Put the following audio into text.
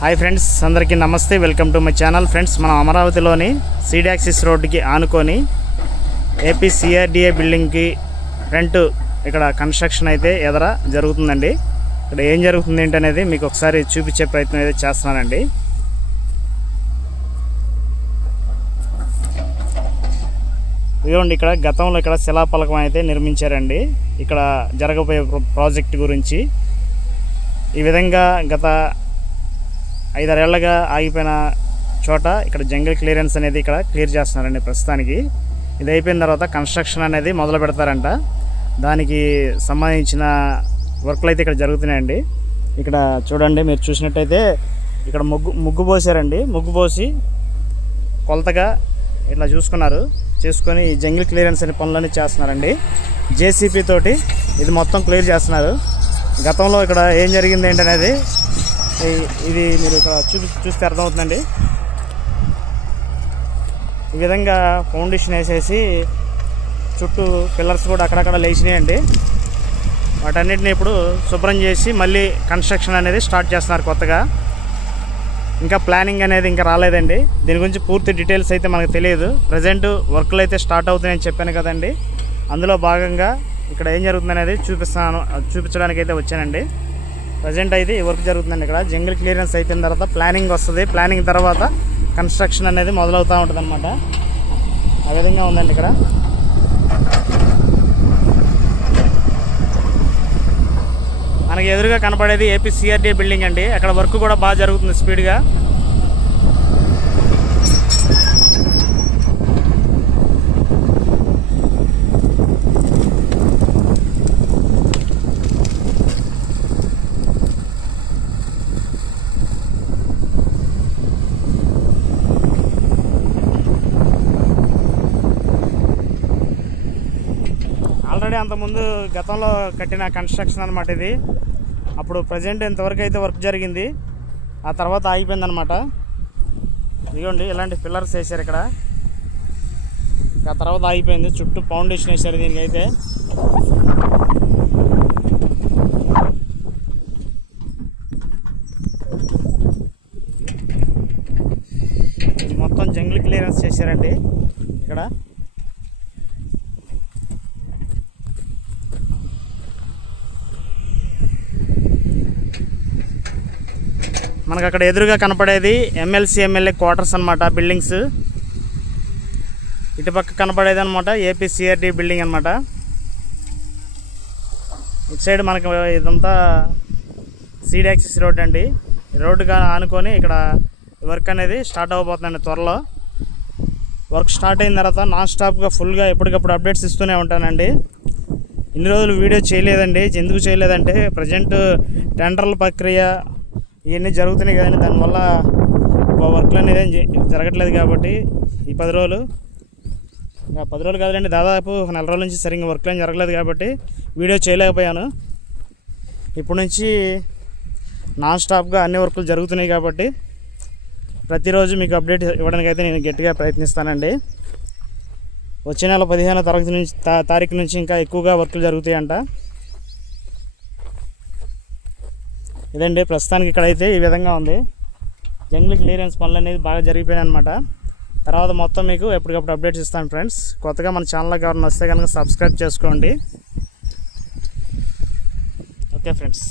Hi friends, అందరికీ నమస్తే. Welcome to my channel. Friends, మనం అమరావతిలోని సీడ్ యాక్సిస్ రోడ్డుకి ఆనుకొని ఏపీ సిఆర్డిఏ బిల్డింగ్కి ఫ్రంట్ ఇక్కడ కన్స్ట్రక్షన్ అయితే ఎదర జరుగుతుందండి. ఇక్కడ ఏం జరుగుతుంది ఏంటనేది మీకు ఒకసారి చూపించే ప్రయత్నం అయితే చేస్తున్నానండి. ఇదిగోండి, ఇక్కడ గతంలో ఇక్కడ శిలాఫలకం అయితే నిర్మించారండి. ఇక్కడ జరగబోయే ప్రాజెక్ట్ గురించి ఈ విధంగా గత 5-6 ఏళ్లుగా ఆగిపోయిన చోట ఇక్కడ జంగిల్ క్లియరెన్స్ అనేది ఇక్కడ క్లియర్ చేస్తున్నారండి. ప్రస్తుతానికి ఇది అయిపోయిన తర్వాత కన్స్ట్రక్షన్ అనేది మొదలు పెడతారంట. దానికి సంబంధించిన వర్క్లు అయితే ఇక్కడ జరుగుతున్నాయండి. ఇక్కడ చూడండి, మీరు చూసినట్టయితే ఇక్కడ ముగ్గు పోసారండి. ముగ్గు పోసి కొలతగా ఇట్లా చేసుకొని ఈ జంగిల్ క్లియరెన్స్ అనే పనులన్నీ చేస్తున్నారండి. జేసీపీ తోటి ఇది మొత్తం క్లియర్ చేస్తున్నారు. గతంలో ఇక్కడ ఏం జరిగింది ఏంటనేది ఇది మీరు ఇక్కడ చూస్తే అర్థమవుతుందండి. ఈ విధంగా ఫౌండేషన్ వేసేసి చుట్టూ పిల్లర్స్ కూడా అక్కడక్కడ లేచినాయండి. వాటన్నిటిని ఇప్పుడు శుభ్రం చేసి మళ్ళీ కన్స్ట్రక్షన్ అనేది స్టార్ట్ చేస్తున్నారు కొత్తగా. ఇంకా ప్లానింగ్ అనేది ఇంకా రాలేదండి. దీని గురించి పూర్తి డీటెయిల్స్ అయితే మనకు తెలియదు. ప్రజెంట్ వర్క్లు అయితే స్టార్ట్ అవుతున్నాయని చెప్పాను కదండి. అందులో భాగంగా ఇక్కడ ఏం జరుగుతుంది అనేది చూపించడానికి అయితే వచ్చానండి. ప్రజెంట్ అయితే ఈ వర్క్ జరుగుతుందండి. ఇక్కడ జంగిల్ క్లియరెన్స్ అయిపోయిన తర్వాత ప్లానింగ్ వస్తుంది. ప్లానింగ్ తర్వాత కన్స్ట్రక్షన్ అనేది మొదలవుతూ ఉంటుంది అనమాట. ఆ విధంగా ఉందండి. ఇక్కడ మనకి ఎదురుగా కనపడేది ఏపీ సిఆర్డిఏ బిల్డింగ్ అండి. అక్కడ వర్క్ కూడా బాగా జరుగుతుంది స్పీడ్గా. ఆల్రెడీ అంతకుముందు గతంలో కట్టిన కన్స్ట్రక్షన్ అనమాట ఇది. అప్పుడు ప్రజెంట్ ఇంతవరకు అయితే వర్క్ జరిగింది. ఆ తర్వాత ఆగిపోయింది అనమాట. ఇదిగోండి, ఇలాంటి పిల్లర్స్ వేసారు ఇక్కడ. ఆ తర్వాత ఆగిపోయింది. చుట్టూ ఫౌండేషన్ వేసారు దీనికైతే. మొత్తం జంగిల్ క్లియరెన్స్ చేశారండి ఇక్కడ. మనకు అక్కడ ఎదురుగా కనపడేది ఎమ్మెల్సీ ఎమ్మెల్యే క్వార్టర్స్ అనమాట, బిల్డింగ్స్. ఇటుపక్క కనపడేది అనమాట ఏపీ సిఆర్డి బిల్డింగ్ అనమాట. ఇటు సైడ్ మనకు ఇదంతా సీడ్ యాక్సిస్ రోడ్ అండి. రోడ్డుగా ఆనుకొని ఇక్కడ వర్క్ అనేది స్టార్ట్ అవ్వబోతుందండి త్వరలో. వర్క్ స్టార్ట్ అయిన తర్వాత నాన్ స్టాప్గా ఫుల్గా ఎప్పటికప్పుడు అప్డేట్స్ ఇస్తూనే ఉంటానండి. ఇన్ని రోజులు వీడియో చేయలేదండి. ఎందుకు చేయలేదంటే ప్రజెంట్ టెండర్ల ప్రక్రియ ఇవన్నీ జరుగుతున్నాయి కదండి. దానివల్ల వర్క్లు అనేది జరగట్లేదు కాబట్టి ఈ 10 రోజులు, ఇంకా 10 రోజులు కాదండి, దాదాపు 4 రోజుల నుంచి సరిగ్గా వర్క్లు ఏం జరగలేదు కాబట్టి వీడియో చేయలేకపోయాను. ఇప్పుడు నుంచి నాన్ స్టాప్గా అన్ని వర్క్లు జరుగుతున్నాయి కాబట్టి ప్రతిరోజు మీకు అప్డేట్ ఇవ్వడానికి అయితే నేను గట్టిగా ప్రయత్నిస్తానండి. వచ్చే నెల 15వ తారీఖు నుంచి ఇంకా ఎక్కువగా వర్క్లు జరుగుతాయంట. ఇదండి ప్రస్తుతానికి ఇక్కడైతే ఈ విధంగా ఉంది. జంగిల్ క్లియరెన్స్ పనులు అనేది బాగా జరిగిపోయాయి అనమాట. తర్వాత మొత్తం మీకు ఎప్పటికప్పుడు అప్డేట్స్ ఇస్తాను ఫ్రెండ్స్. కొత్తగా మన ఛానల్కి ఎవరైనా వస్తే కనుక సబ్స్క్రైబ్ చేసుకోండి. Okay friends.